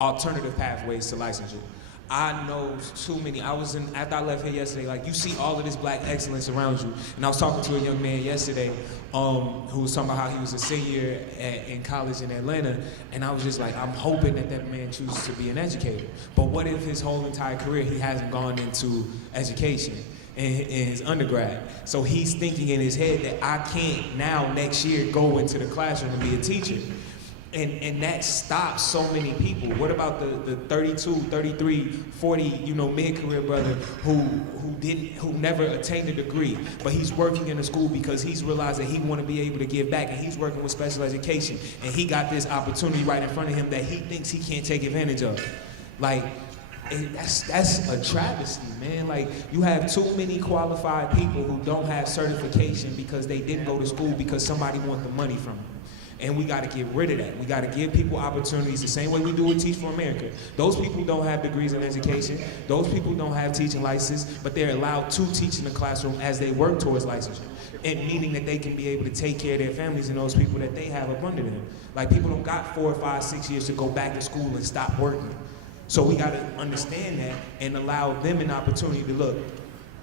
alternative pathways to licensure. I know too many. After I left here yesterday, like you see all of this black excellence around you. And I was talking to a young man yesterday who was talking about how he was a senior in college in Atlanta. And I was just like, I'm hoping that that man chooses to be an educator. But what if his whole entire career he hasn't gone into education in his undergrad? So he's thinking in his head that I can't now next year go into the classroom and be a teacher. And that stops so many people. What about the 32, 33, 40, mid-career brother who never attained a degree, but he's working in a school because he's realized that he want to be able to give back, and he's working with special education, and he got this opportunity right in front of him that he thinks he can't take advantage of. Like, that's a travesty, man. Like, you have too many qualified people who don't have certification because they didn't go to school because somebody want the money from them. And we got to get rid of that. We got to give people opportunities the same way we do with Teach for America. Those people don't have degrees in education. Those people don't have teaching license, but they're allowed to teach in the classroom as they work towards licensure. And meaning that they can be able to take care of their families and those people that they have up under them. Like, people don't got 4 or 5, 6 years to go back to school and stop working. So we got to understand that and allow them an opportunity to look.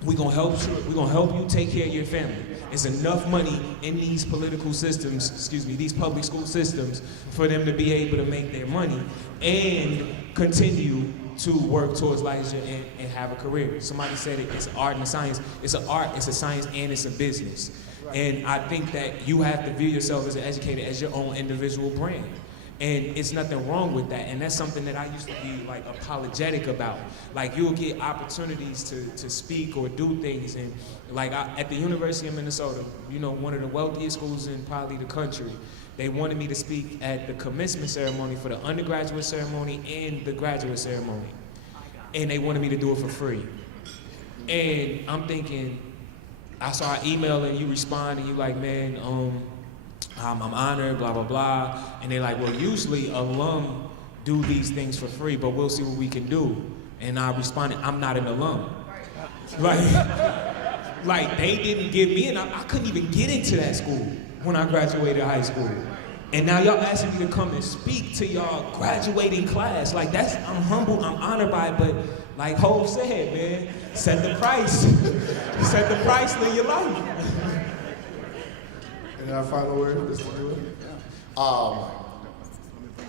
We're gonna help you take care of your family. It's enough money in these political systems, these public school systems, for them to be able to make their money and continue to work towards licensure and have a career. Somebody said it's art and a science. It's an art, it's a science, and it's a business. And I think that you have to view yourself as an educator as your own individual brand. And it's nothing wrong with that. And that's something that I used to be like apologetic about. Like, you'll get opportunities to speak or do things. And like at the University of Minnesota, one of the wealthiest schools in probably the country, they wanted me to speak at the commencement ceremony for the undergraduate ceremony and the graduate ceremony. And they wanted me to do it for free. And I'm thinking, I saw an email and you respond and you like, man, I'm honored, blah, blah, blah. And they're like, well, usually alum do these things for free, but we'll see what we can do. And I responded, I'm not an alum. Like they didn't give me, and I couldn't even get into that school when I graduated high school. And now y'all asking me to come and speak to y'all graduating class. Like, I'm humble, I'm honored by it, but like Hov said, man, set the price. Set the price, live your life. And our final word, Mr. Dewey?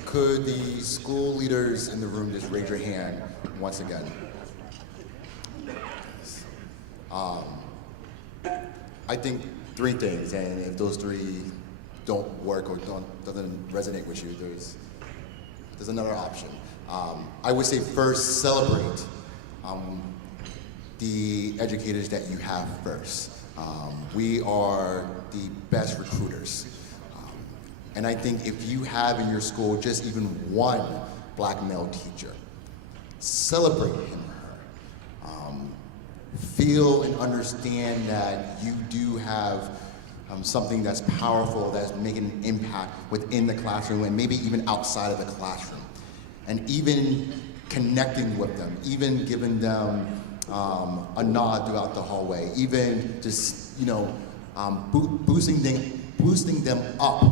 Could the school leaders in the room just raise your hand once again? I think 3 things, and if those 3 don't work or doesn't resonate with you, there's another option. I would say first, celebrate the educators that you have first. We are the best recruiters. And I think if you have in your school just even one black male teacher, celebrate him or her. Feel and understand that you do have something that's powerful, that's making an impact within the classroom and maybe even outside of the classroom. And even connecting with them, even giving them a nod throughout the hallway, even just boosting them up.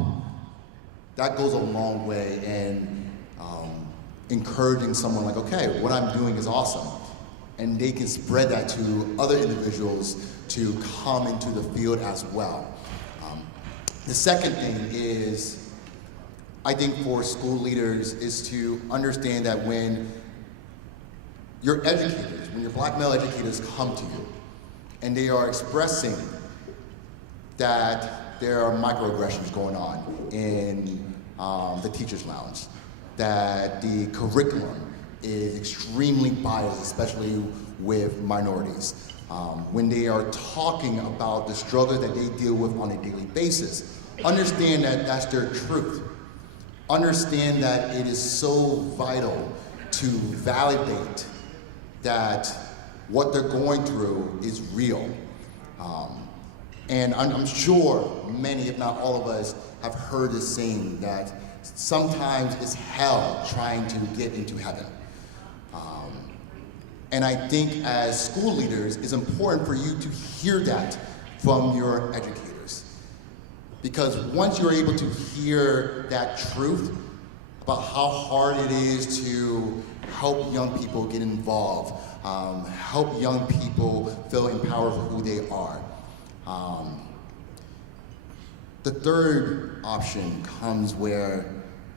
That goes a long way in encouraging someone like, okay, what I'm doing is awesome. And they can spread that to other individuals to come into the field as well. The second thing is, I think for school leaders, is to understand that when your educators, when your black male educators come to you, and they are expressing that there are microaggressions going on in the teacher's lounge, that the curriculum is extremely biased, especially with minorities. When they are talking about the struggle that they deal with on a daily basis, understand that that's their truth. Understand that it is so vital to validate that what they're going through is real. And I'm sure many, if not all of us, have heard this saying that sometimes it's hell trying to get into heaven. And I think as school leaders, it's important for you to hear that from your educators. Because once you're able to hear that truth, about how hard it is to help young people get involved, help young people feel empowered for who they are. The third option comes where,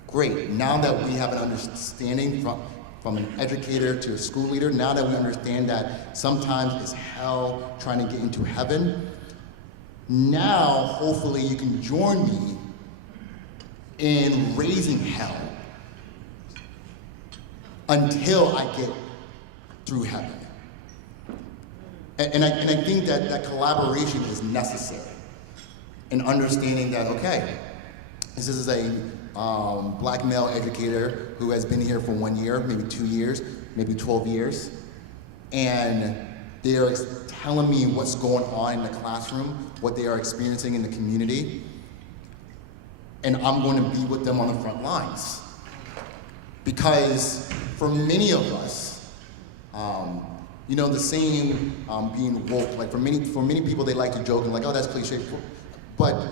great, now that we have an understanding from an educator to a school leader, now that we understand that sometimes it's hell trying to get into heaven, now hopefully you can join me in raising hell until I get through heaven. And I think that collaboration is necessary in understanding that, okay, this is a black male educator who has been here for 1 year, maybe 2 years, maybe 12 years, and they are telling me what's going on in the classroom, what they are experiencing in the community, and I'm going to be with them on the front lines. Because for many of us, the saying being woke, like for many people they like to joke and like, oh, that's cliche. But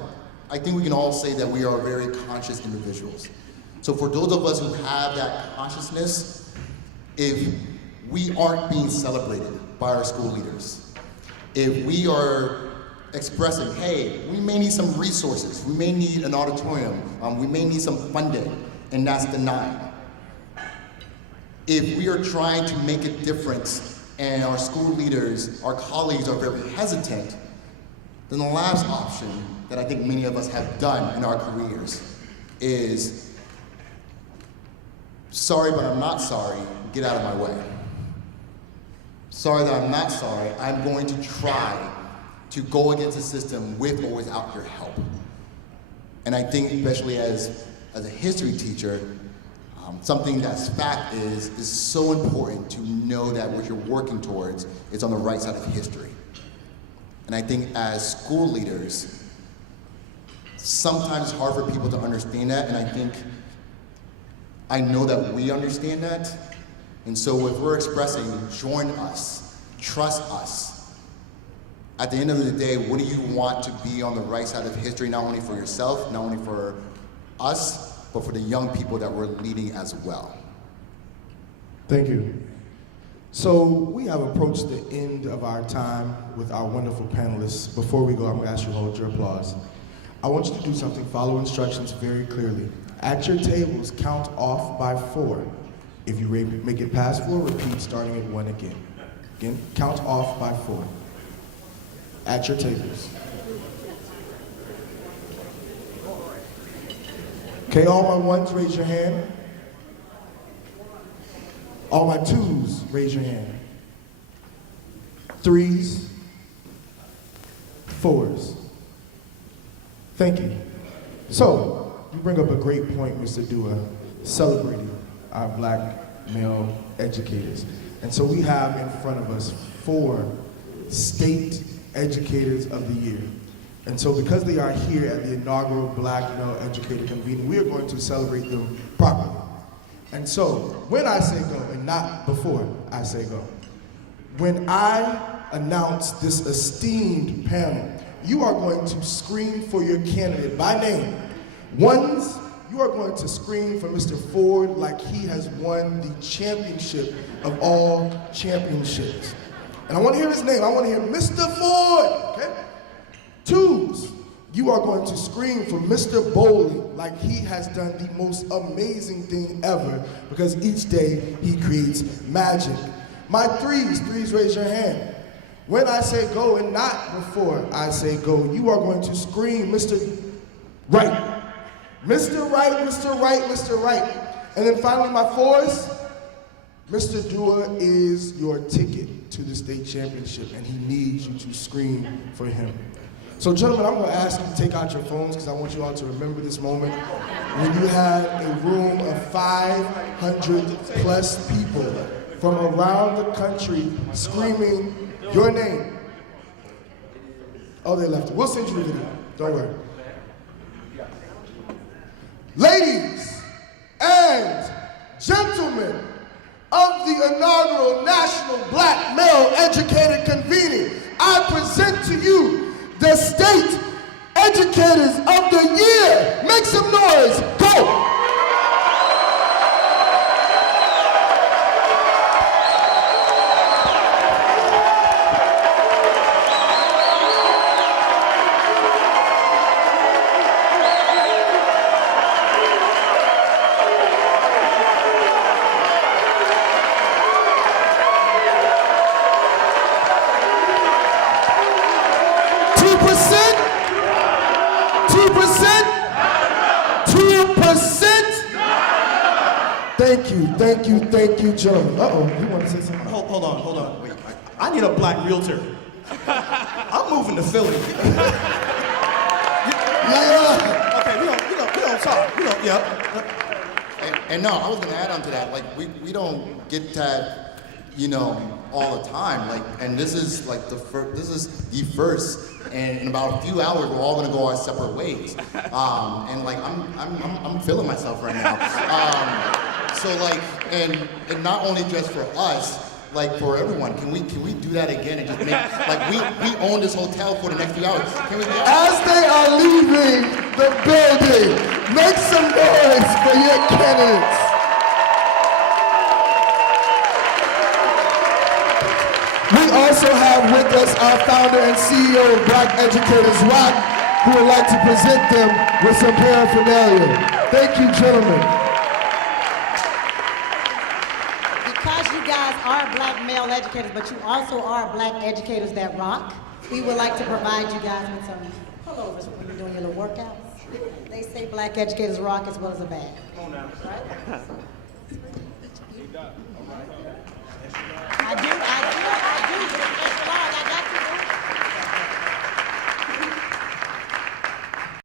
I think we can all say that we are very conscious individuals. So for those of us who have that consciousness, if we aren't being celebrated by our school leaders, if we are expressing, hey, we may need some resources, we may need an auditorium, we may need some funding, and that's denied. If we are trying to make a difference and our school leaders, our colleagues are very hesitant, then the last option that I think many of us have done in our careers is, sorry, but I'm not sorry, get out of my way. Sorry that I'm not sorry, I'm going to try to go against the system with or without your help. And I think especially as a history teacher, something that's fact is so important to know that what you're working towards is on the right side of history. And I think as school leaders, sometimes it's hard for people to understand that, and I know that we understand that. And so if we're expressing, join us, trust us, at the end of the day, what do you want to be on the right side of history, not only for yourself, not only for us, but for the young people that we're leading as well. Thank you. So we have approached the end of our time with our wonderful panelists. Before we go, I'm gonna ask you to hold your applause. I want you to do something, follow instructions very clearly. At your tables, count off by 4. If you make it past 4, repeat starting at 1 again. Again, count off by 4. At your tables. Okay, all my ones, raise your hand. All my twos, raise your hand. 3s, 4s. Thank you. So, you bring up a great point, Mr. Dua, celebrating our black male educators. And so we have in front of us 4 state educators of the year. And so because they are here at the inaugural Black Male Educator Convening, we are going to celebrate them properly. And so when I say go, and not before I say go, when I announce this esteemed panel, you are going to scream for your candidate by name. Ones, you are going to scream for Mr. Ford like he has won the championship of all championships. And I want to hear his name. I want to hear Mr. Ford, okay? 2s, you are going to scream for Mr. Bowling like he has done the most amazing thing ever, because each day he creates magic. My 3s, raise your hand. When I say go and not before I say go, you are going to scream Mr. Right. Mr. Right, Mr. Right, Mr. Right. And then finally my 4s, Mr. Dua is your ticket to the state championship, and he needs you to scream for him. So gentlemen, I'm gonna ask you to take out your phones because I want you all to remember this moment when you had a room of 500 plus people from around the country screaming your name. Oh, they left it. We'll send you the video, don't worry. Ladies and gentlemen of the inaugural National Black Male Educator Convening, I present to you the State Educators of the Year. Make some noise, go! Thank you, gentlemen. Uh-oh, you want to say something? Hold on. Wait, I need a black realtor. I'm moving to Philly. Yeah. Okay, we don't talk. And no, I was gonna add on to that. Like we don't get that, all the time. Like, and this is like the first. This is the first. And in about a few hours, we're all gonna go our separate ways. And like I'm feeling myself right now. So like, and not only just for us, like for everyone. Can we do that again and just make like we own this hotel for the next few hours? Can we do that? As they are leaving the building, make some noise for your candidates. We also have with us our founder and CEO of Black Educators Rock, who would like to present them with some paraphernalia. Thank you, gentlemen. Because you guys are black male educators, but you also are black educators that rock, we would like to provide you guys with some pullovers when you're doing your little workouts. They say black educators rock as well as a bag. Right? I do.